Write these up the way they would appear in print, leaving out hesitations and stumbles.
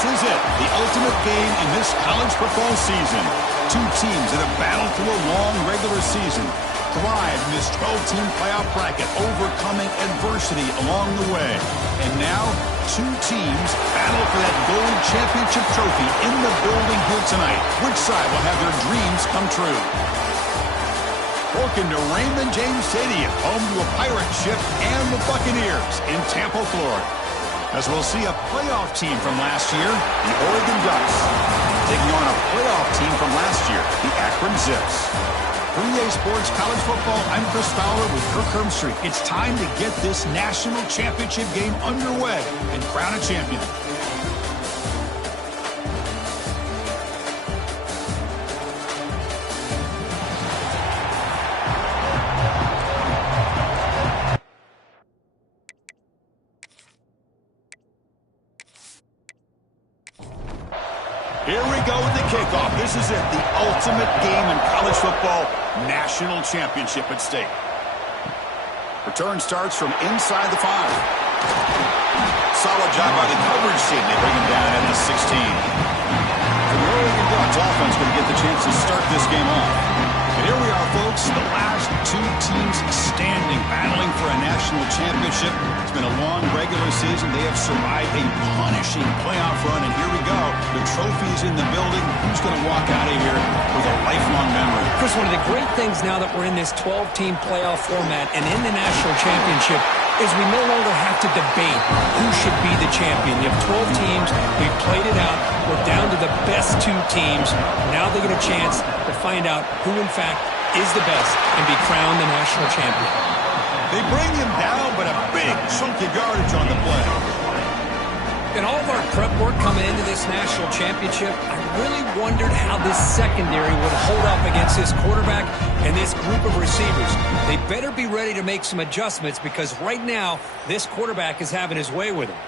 This is it, the ultimate game in this college football season. Two teams that have battled through a long regular season, thrived in this 12-team playoff bracket, overcoming adversity along the way. And now, two teams battle for that gold championship trophy in the building here tonight. Which side will have their dreams come true? Welcome to Raymond James Stadium, home to a pirate ship and the Buccaneers in Tampa, Florida. As we'll see a playoff team from last year, the Oregon Ducks, taking on a playoff team from last year, the Akron Zips. For EA Sports College Football, I'm Chris Fowler with Kirk Hermstreet. It's time to get this national championship game underway and crown a champion. Here we go with the kickoff. This is it, the ultimate game in college football, national championship at stake. Return starts from inside the 5. Solid job by the coverage team. They bring him down at the 16. The Oregon Ducks offense going to get the chance to start this game off. And here we are, folks, the last two teams standing, battling for a national championship. It's been a long regular season. They have survived a punishing playoff run, and here we go. The trophy's in the building. Who's going to walk out of here with a lifelong memory? Chris, one of the great things now that we're in this 12-team playoff format and in the national championship is we no longer have to debate who should be the champion. You have 12 teams. We've played it out. We're down to the best two teams. Now they get a chance to find out who, in fact, is the best and be crowned the national champion. They bring him down, but a big chunk of yardage on the play. In all of our prep work coming into this national championship, I really wondered how this secondary would hold up against this quarterback and this group of receivers. They better be ready to make some adjustments because right now, this quarterback is having his way with them.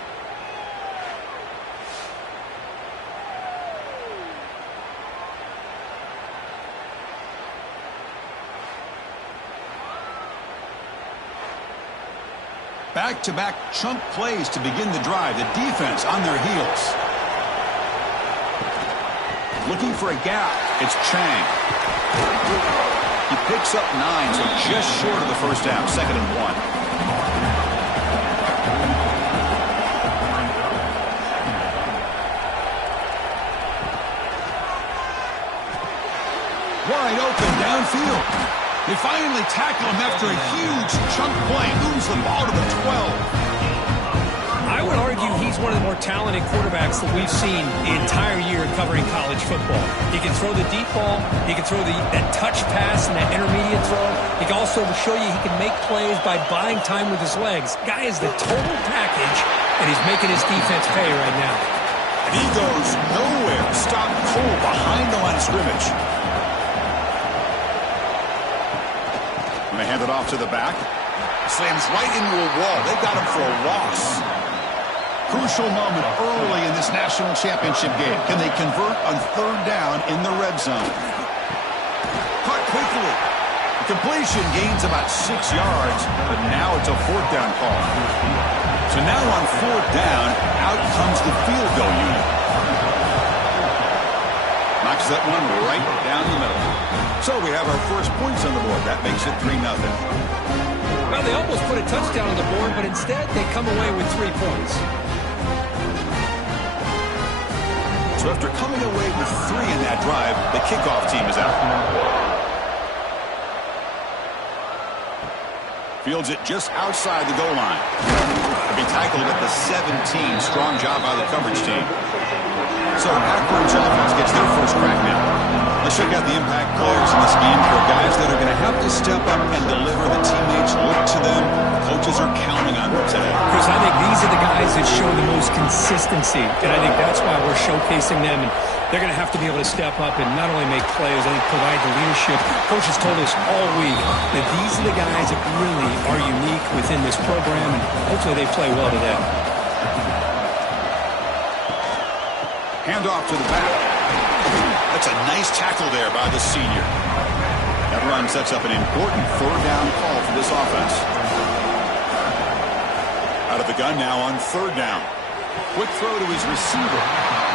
Back-to-back chunk plays to begin the drive. The defense on their heels. Looking for a gap. It's Chang. He picks up 9, so just short of the first down. 2nd and 1. Wide open downfield. They finally tackle him after a huge chunk play. Moves the ball to the 12. I would argue he's one of the more talented quarterbacks that we've seen the entire year covering college football. He can throw the deep ball. He can throw that touch pass and that intermediate throw. He can also show you he can make plays by buying time with his legs. Guy is the total package, and he's making his defense pay right now. And he goes nowhere. Stopped cold behind the line of scrimmage. Going to hand it off to the back. Slams right into a wall. They got him for a loss. Crucial moment early in this national championship game. Can they convert on 3rd down in the red zone? Caught quickly. The completion gains about 6 yards, but now it's a 4th down call. So now on 4th down, out comes the field goal unit. Knocks that one right down the middle. So we have our first points on the board. That makes it 3-0. Well, they almost put a touchdown on the board, but instead they come away with 3 points. So after coming away with 3 in that drive, the kickoff team is out. Fields it just outside the goal line. He'll be tackled at the 17. Strong job by the coverage team. So Akron's offense gets their first crack now. Let's check out the impact players in this game for guys that are going to have to step up and deliver. The teammates look to them. Coaches are counting on them today. Chris, I think these are the guys that show the most consistency, and I think that's why we're showcasing them. And they're going to have to be able to step up and not only make plays, I think provide the leadership. Coaches told us all week that these are the guys that really are unique within this program, and hopefully they play well today. Hand off to the back. That's a nice tackle there by the senior. That run sets up an important 3rd down call for this offense. Out of the gun now on 3rd down. Quick throw to his receiver.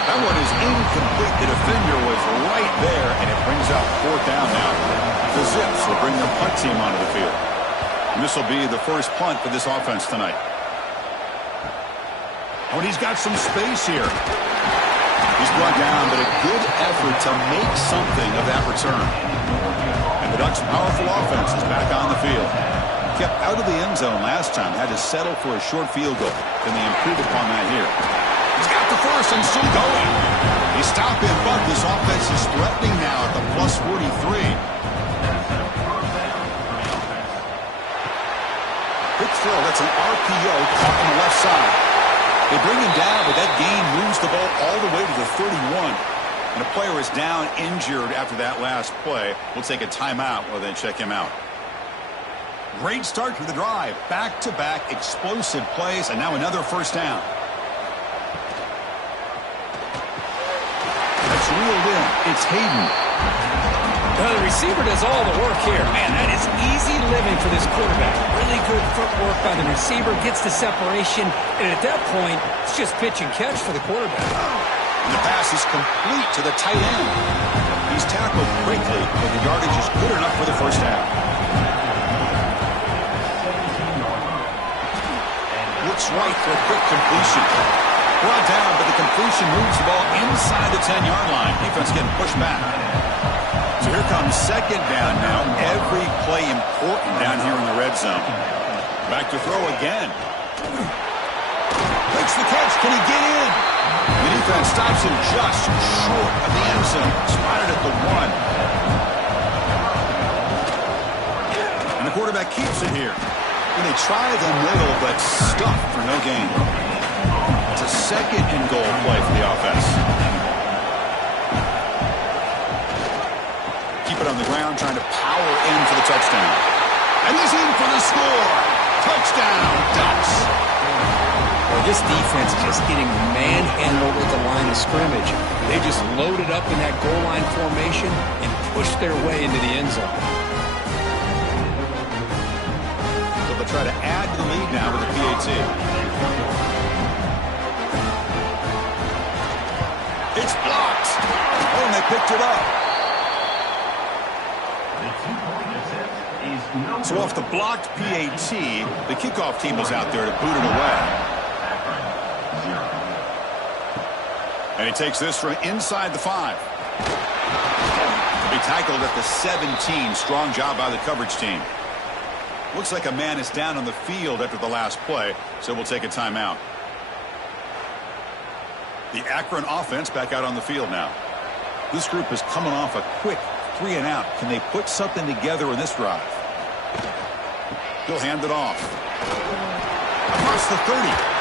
That one is incomplete. The defender was right there, and it brings up 4th down now. The Zips will bring their punt team onto the field. And this will be the first punt for this offense tonight. Oh, and he's got some space here. He's brought down, but a good effort to make something of that return. And the Ducks' powerful offense is back on the field. Kept out of the end zone last time, had to settle for a short field goal. Can they improve upon that here? He's got the first and still going. He stopped in, but this offense is threatening now at the plus 43. Quick throw, that's an RPO caught on the left side. They bring him down, but that gain moves the ball all the way to the 31. And a player is down injured after that last play. We'll take a timeout while they check him out. Great start to the drive. Back-to-back explosive plays, and now another 1st down. That's reeled in. It's Hayden. Well, the receiver does all the work here. Man, that is easy living for this quarterback. Really good footwork by the receiver, gets the separation, and at that point, it's just pitch and catch for the quarterback. And the pass is complete to the tight end. He He's tackled quickly, but the yardage is good enough for the first half. Looks right for a quick completion. Brought down, but the completion moves the ball inside the 10-yard line. Defense getting pushed back. So here comes second down now. Every play important down here in the red zone. Back to throw again. Makes the catch. Can he get in? The defense stops him just short of the end zone. Spotted at the 1. And the quarterback keeps it here. And they try the middle, but stuffed for no gain. It's a second and goal play for the offense. Keep it on the ground, trying to power in for the touchdown. And he's in for the score. Touchdown, Ducks. Well, this defense just getting manhandled at the line of scrimmage. They just loaded up in that goal line formation and pushed their way into the end zone. So they'll try to add to the lead now with the PAT. It's blocked. Oh, and they picked it up. So off the blocked PAT, the kickoff team was out there to boot it away. And he takes this from inside the 5. He tackled at the 17. Strong job by the coverage team. Looks like a man is down on the field after the last play, so we'll take a timeout. The Akron offense back out on the field now. This group is coming off a quick 3-and-out. Can they put something together in this drive? He'll hand it off. Across the 30.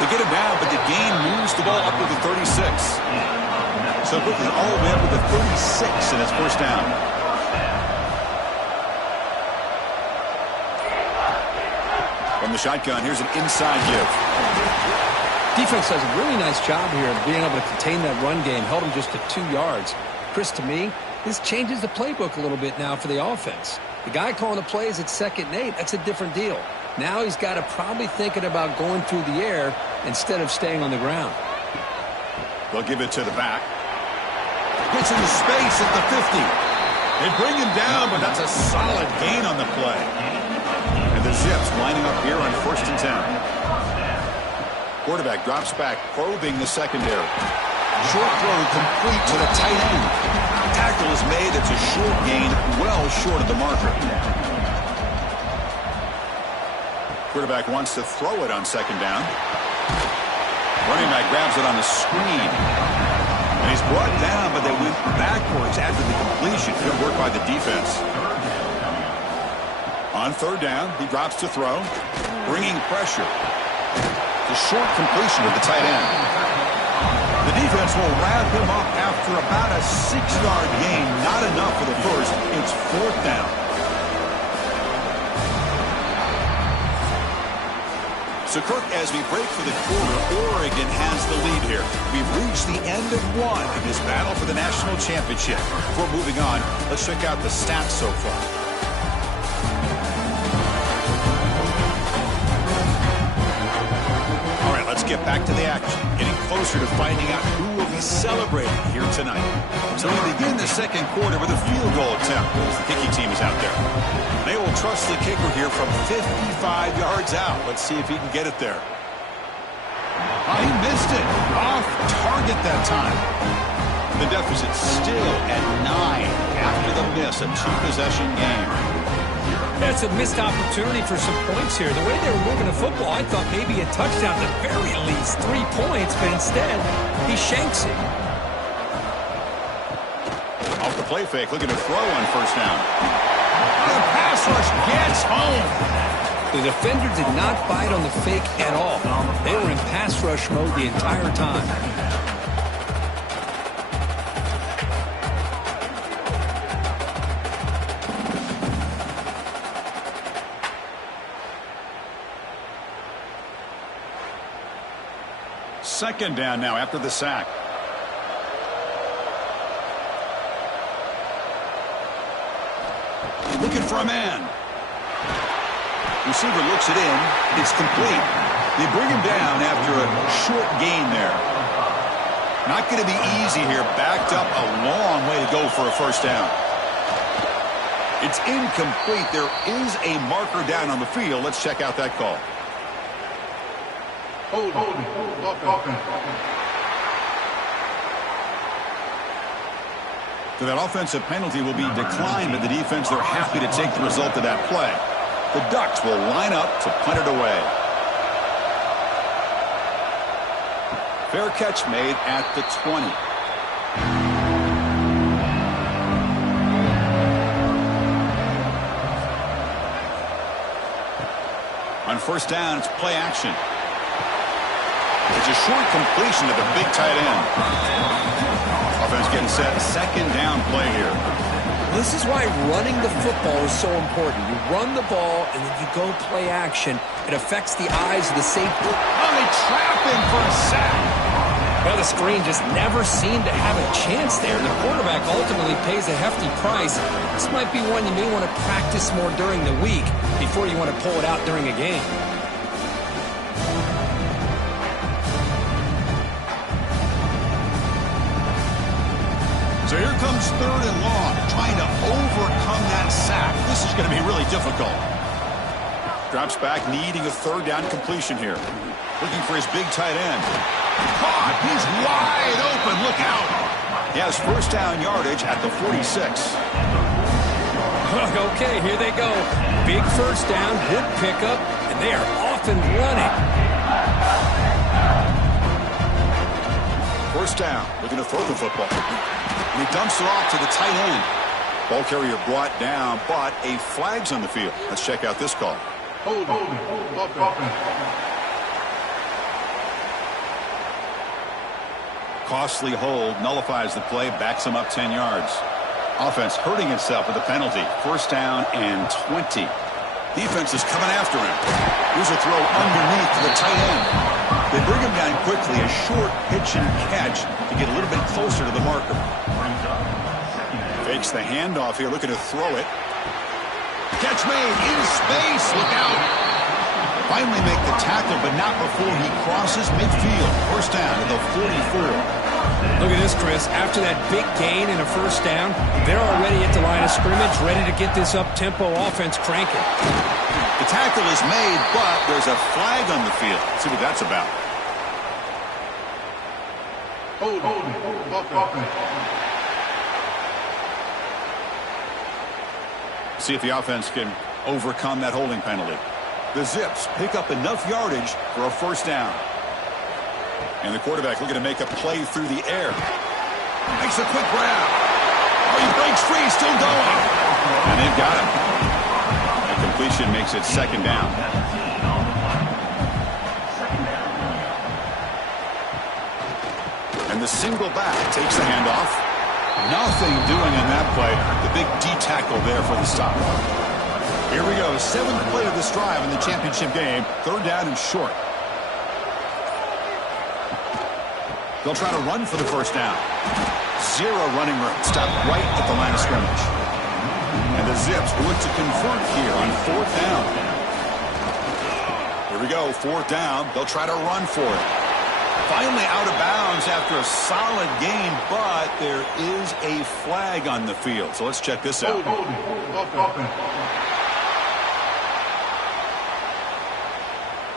They get it down, but the gain moves the ball up to the 36. So quickly all the way up to the 36, and it's first down. From the shotgun, here's an inside give. Defense does a really nice job here of being able to contain that run game, held them just to 2 yards. Chris, to me, this changes the playbook a little bit now for the offense. The guy calling the plays at 2nd and 8, that's a different deal. Now he's got to probably thinking about going through the air instead of staying on the ground. They'll give it to the back. Gets into space at the 50. They bring him down, but that's a solid gain on the play. And the Zips lining up here on 1st and 10. Quarterback drops back, probing the secondary. Short throw complete to the tight end. Tackle is made. It's a short gain, well short of the marker. Quarterback wants to throw it on 2nd down. Running back grabs it on the screen. And he's brought down, but they went backwards after the completion. Good work by the defense. On 3rd down, he drops to throw. Bringing pressure. The short completion of the tight end. The defense will wrap him up after about a 6-yard gain. Not enough for the first. It's 4th down. So, Kirk, as we break for the quarter, Oregon has the lead here. We've reached the end of one in this battle for the national championship. Before moving on, let's check out the stats so far. All right, let's get back to the action. Getting closer to finding out who will be celebrating here tonight. So we begin the second quarter with a field goal attempt as the kicking team is out there. They will trust the kicker here from 55 yards out. Let's see if he can get it there. Oh, he missed it. Off target that time. The deficit still at 9 after the miss. A 2-possession game. That's a missed opportunity for some points here. The way they were moving the football, I thought maybe a touchdown, at the very least 3 points, but instead, he shanks it. Off the play fake, looking to throw on 1st down. The pass rush gets home. The defender did not bite on the fake at all. They were in pass rush mode the entire time. Second down now after the sack. Looking for a man. Receiver looks it in. It's complete. They bring him down after a short gain there. Not going to be easy here. Backed up a long way to go for a first down. It's incomplete. There is a marker down on the field. Let's check out that call. Hold. So that offensive penalty will be declined, but the defense, they're happy to take the result of that play. The Ducks will line up to punt it away. Fair catch made at the 20. On first down, it's play action. It's a short completion to the big tight end. Offense getting set. Second down play here. This is why running the football is so important. You run the ball, and then you go play action. It affects the eyes of the safety. Oh, they trap him for a sack. Well, the screen just never seemed to have a chance there. The quarterback ultimately pays a hefty price. This might be one you may want to practice more during the week before you want to pull it out during a game. So here comes third and long, trying to overcome that sack. This is going to be really difficult. Drops back, needing a third down completion here. Looking for his big tight end. Caught! He's wide open. Look out! He has first down yardage at the 46. Okay, here they go. Big first down, good pickup, and they are off and running. First down, looking to throw the football. And he dumps it off to the tight end. Ball carrier brought down, but a flag's on the field. Let's check out this call. Hold. Costly hold, nullifies the play, backs him up 10 yards. Offense hurting itself with a penalty. First down and 20. Defense is coming after him. Here's a throw underneath to the tight end. They bring him down quickly, a short pitch and catch to get a little bit closer to the marker. Fakes the handoff here, looking to throw it. Catch made in space. Look out. Finally make the tackle, but not before he crosses midfield. First down to the 44. Look at this, Chris. After that big gain and a first down, they're already at the line of scrimmage, ready to get this up-tempo offense cranking. The tackle is made, but there's a flag on the field. Let's see what that's about. Hold. See if the offense can overcome that holding penalty. The Zips pick up enough yardage for a first down. And the quarterback looking to make a play through the air. Makes a quick grab. Oh, he breaks free, still going. And they've got him. And completion makes it second down. And the single back takes the handoff. Nothing doing in that play. The big D tackle there for the stop. Here we go. Seventh play of this drive in the championship game. Third down and short. They'll try to run for the first down. Zero running room. Stop right at the line of scrimmage. And the Zips will look to convert here on fourth down. Here we go. Fourth down. They'll try to run for it. Finally out of bounds after a solid game, but there is a flag on the field. So let's check this out.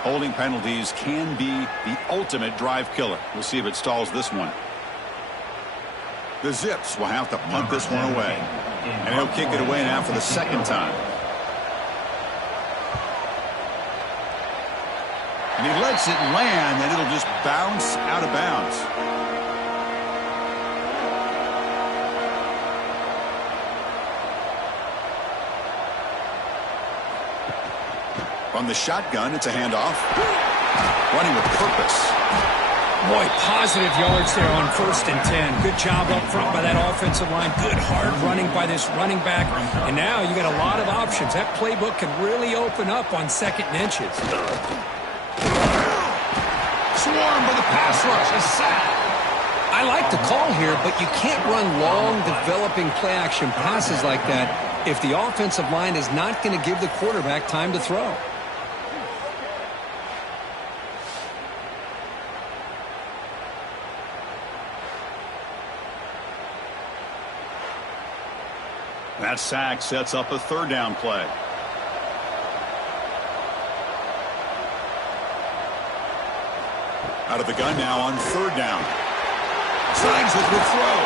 Holding penalties can be the ultimate drive killer. We'll see if it stalls this one. The Zips will have to punt this one away. And he'll kick it away now for the second time. And he lets it land, and it'll just bounce out of bounds. From the shotgun, it's a handoff. Running with purpose. Boy, positive yards there on first and 10. Good job up front by that offensive line. Good hard running by this running back. And now you got a lot of options. That playbook can really open up on second and inches. Swarm by the pass rush. A sack. I like the call here, but you can't run long, developing play-action passes like that if the offensive line is not going to give the quarterback time to throw. That sack sets up a third down play. Out of the gun now on third down. Signs with the throw.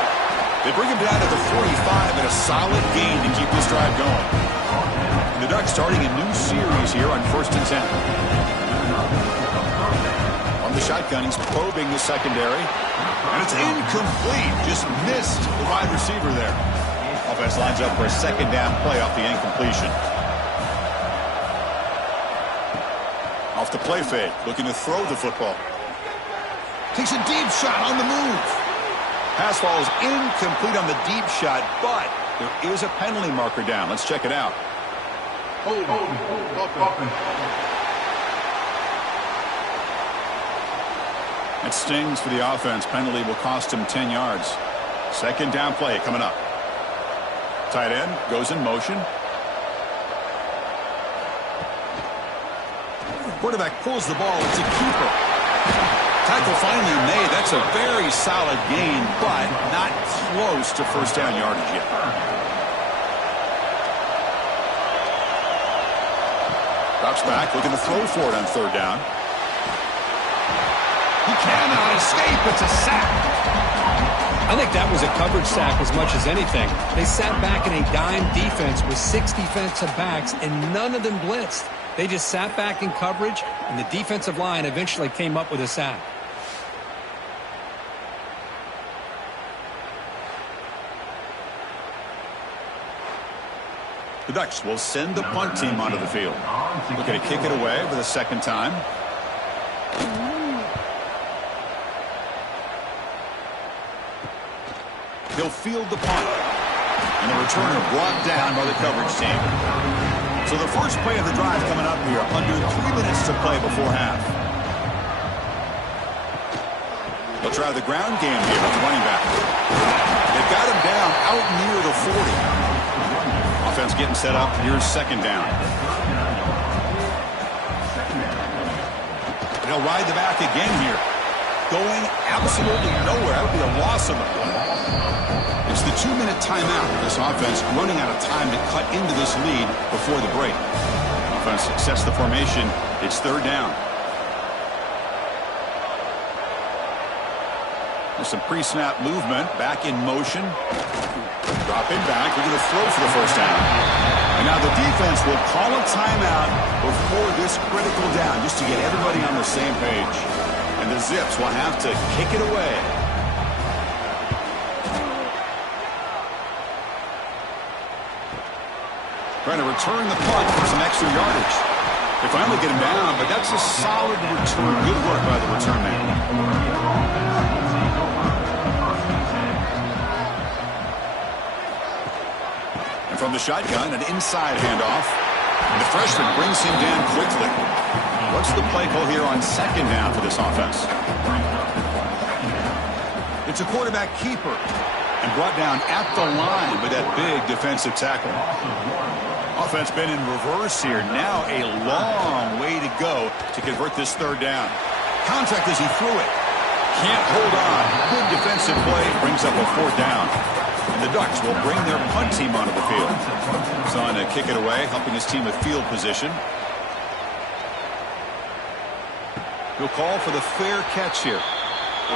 They bring him down to the 45 and a solid gain to keep this drive going. And the Ducks starting a new series here on 1st and 10. On the shotgun, he's probing the secondary. And it's incomplete. Just missed the wide receiver there. Offense lines up for a second down play off the incompletion. Off the play fake, looking to throw the football. Takes a deep shot on the move. Pass ball is incomplete on the deep shot, but there is a penalty marker down. Let's check it out. It stings for the offense. Penalty will cost him 10 yards. Second down play coming up. Tight end goes in motion. Quarterback pulls the ball. It's a keeper. Tackle finally made. That's a very solid gain, but not close to first down yardage yet. Drops back, looking to throw for it on third down. He cannot escape. It's a sack. I think that was a coverage sack as much as anything. They sat back in a dime defense with 6 defensive backs, and none of them blitzed. They just sat back in coverage, and the defensive line eventually came up with a sack. The Ducks will send the punt team onto the field. Looking to kick it away for the second time. He'll field the punt. And the returner brought down by the coverage team. So the first play of the drive coming up here. Under 3 minutes to play before half. They'll try the ground game here with the running back. They've got him down out near the 40. Offense getting set up. Here's second down. They'll ride the back again here. Going absolutely nowhere. That would be a loss of the play. It's the 2-minute timeout. This offense running out of time to cut into this lead before the break. Offense sets the formation. It's third down. There's some pre-snap movement. Back in motion. Dropping back. We're going to throw for the first down. And now the defense will call a timeout before this critical down just to get everybody on the same page. And the Zips will have to kick it away. Trying to return the punt for some extra yardage. They finally get him down, but that's a solid return. Good work by the return man. And from the shotgun, an inside handoff. And the freshman brings him down quickly. What's the play call here on second down for this offense? It's a quarterback keeper. And brought down at the line with that big defensive tackle. Offense been in reverse here. Now a long way to go to convert this third down. Contact as he threw it. Can't hold on. Good defensive play. Brings up a fourth down. And the Ducks will bring their punt team onto the field. He's on to kick it away, helping his team with field position. He'll call for the fair catch here.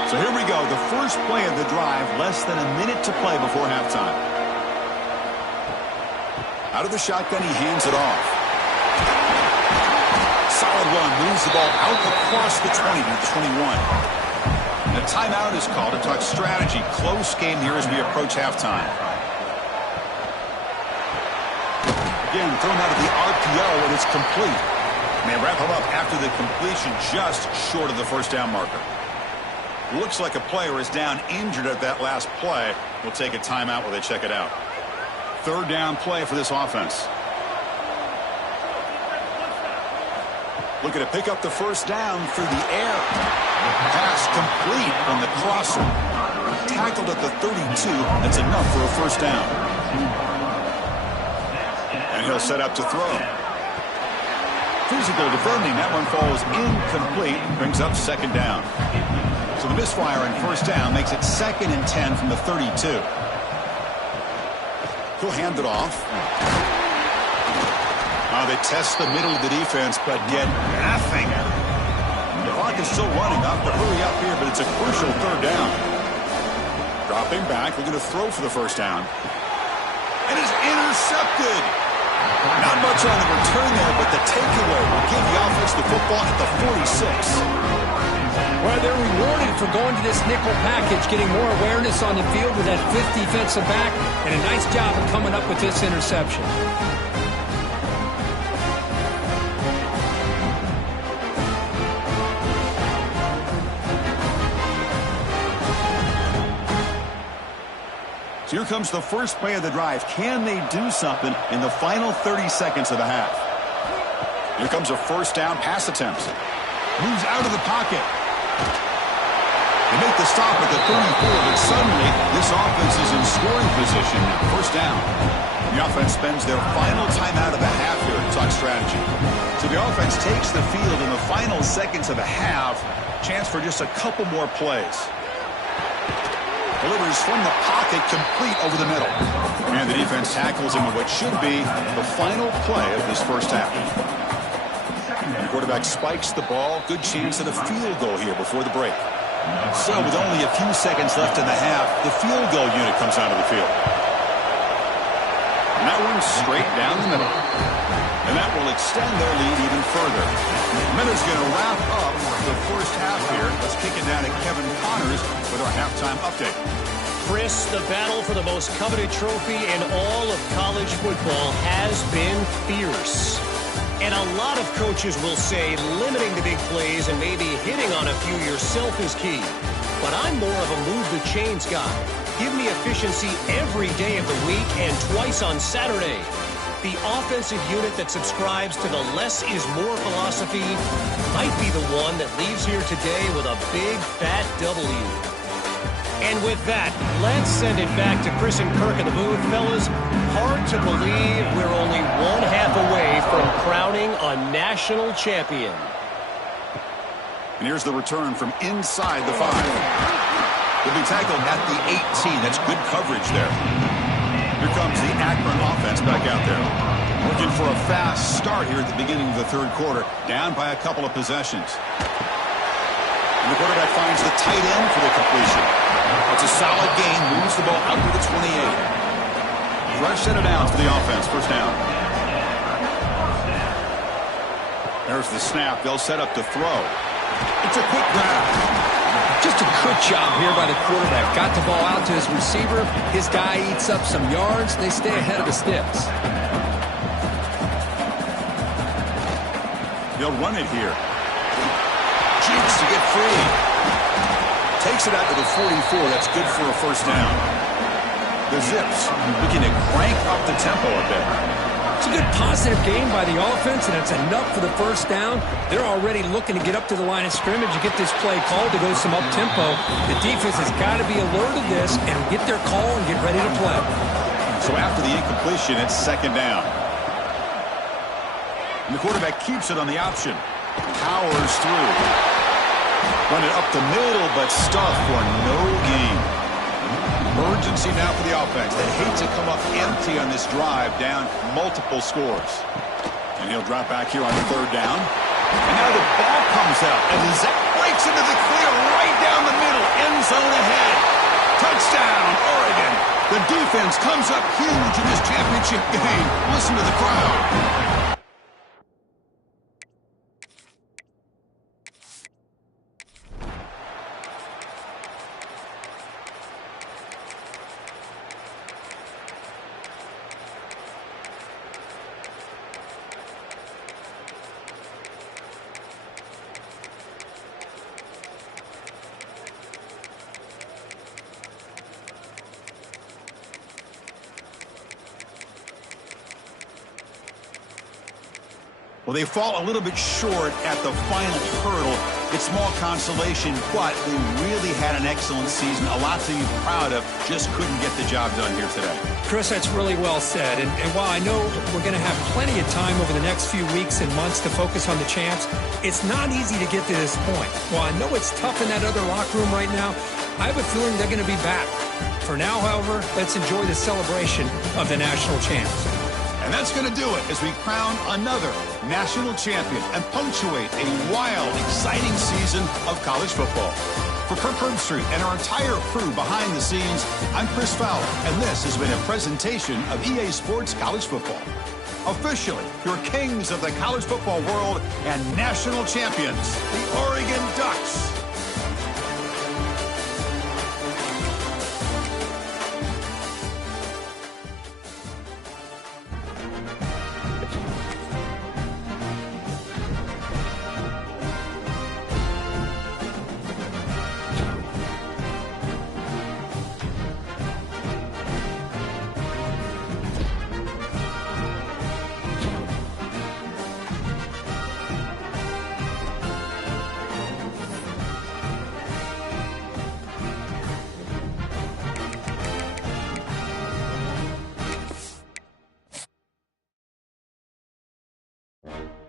So here we go. The first play of the drive. Less than a minute to play before halftime. Out of the shotgun, he hands it off. Solid run. Moves the ball out across the 20 to the 21. And a timeout is called to talk strategy. Close game here as we approach halftime. Again, thrown out of the RPO, and it's complete. And they wrap him up after the completion just short of the first down marker. Looks like a player is down injured at that last play. We'll take a timeout while they check it out. Third down play for this offense. Looking to pick up the first down through the air. Pass complete on the crosser. Tackled at the 32. That's enough for a first down. And he'll set up to throw. Physical defending. That one falls incomplete. Brings up second down. So the misfire on first down makes it 2nd and 10 from the 32. He'll hand it off. They test the middle of the defense, but get nothing. The clock is still running. Off to hurry up here, but it's a crucial third down. Dropping back, looking to throw for the first down. And it's intercepted. Not much on the return there, but the takeaway will give the offense the football at the 46. Well, they're rewarded for going to this nickel package, getting more awareness on the field with that fifth defensive back, and a nice job of coming up with this interception. So here comes the first play of the drive. Can they do something in the final 30 seconds of the half? Here comes a first down pass attempt. Moves out of the pocket. They make the stop at the 34, but suddenly this offense is in scoring position now. First down. The offense spends their final timeout of the half here to talk strategy. So the offense takes the field in the final seconds of the half. Chance for just a couple more plays. Delivers from the pocket, complete over the middle. And the defense tackles him with what should be the final play of this first half. The quarterback spikes the ball. Good chance at a field goal here before the break. So with only a few seconds left in the half, the field goal unit comes onto the field. And that one's straight down the middle. And that will extend their lead even further. Miller's going to wrap up the first half here. Let's kick it down to Kevin Connors with our halftime update. Chris, the battle for the most coveted trophy in all of college football has been fierce. And a lot of coaches will say limiting the big plays and maybe hitting on a few yourself is key. But I'm more of a move the chains guy. Give me efficiency every day of the week and twice on Saturday. The offensive unit that subscribes to the less is more philosophy might be the one that leaves here today with a big fat W. And with that, let's send it back to Chris and Kirk in the booth. Fellas, hard to believe we're only one half away from crowning a national champion. And here's the return from inside the 5. He'll be tackled at the 18. That's good coverage there. Here comes the Akron offense back out there. Looking for a fast start here at the beginning of the third quarter. Down by a couple of possessions. And the quarterback finds the tight end for the completion. It's a solid gain. Moves the ball out to the 28. Fresh set of downs for the offense. First down. There's the snap. They'll set up to throw. It's a quick grab. Just a good job here by the quarterback. Got the ball out to his receiver. His guy eats up some yards. They stay ahead of the sticks. They'll run it here. Cheeks to get free. Takes it out to the 44. That's good for a first down. The Zips looking to crank up the tempo a bit. It's a good positive game by the offense, and it's enough for the first down. They're already looking to get up to the line of scrimmage and get this play called to go some up-tempo. The defense has got to be alert of this and get their call and get ready to play. So after the incompletion, it's second down. And the quarterback keeps it on the option. Powers through. Run it up the middle, but stuffed for no gain. Emergency now for the offense. They hate to come up empty on this drive, down multiple scores. And he'll drop back here on third down. And now the ball comes out, and Zach breaks into the clear right down the middle. End zone ahead. Touchdown, Oregon. The defense comes up huge in this championship game. Listen to the crowd. Well, they fall a little bit short at the final hurdle. It's small consolation, but they really had an excellent season. A lot to be proud of. Just couldn't get the job done here today. Chris, that's really well said. And while I know we're going to have plenty of time over the next few weeks and months to focus on the champs, it's not easy to get to this point. While I know it's tough in that other locker room right now, I have a feeling they're going to be back. For now, however, let's enjoy the celebration of the national champs. And that's going to do it as we crown another national champion and punctuate a wild, exciting season of college football. For Kirk Herbstreit and our entire crew behind the scenes, I'm Chris Fowler, and this has been a presentation of EA Sports College Football. Officially, your kings of the college football world and national champions, the Oregon Ducks. You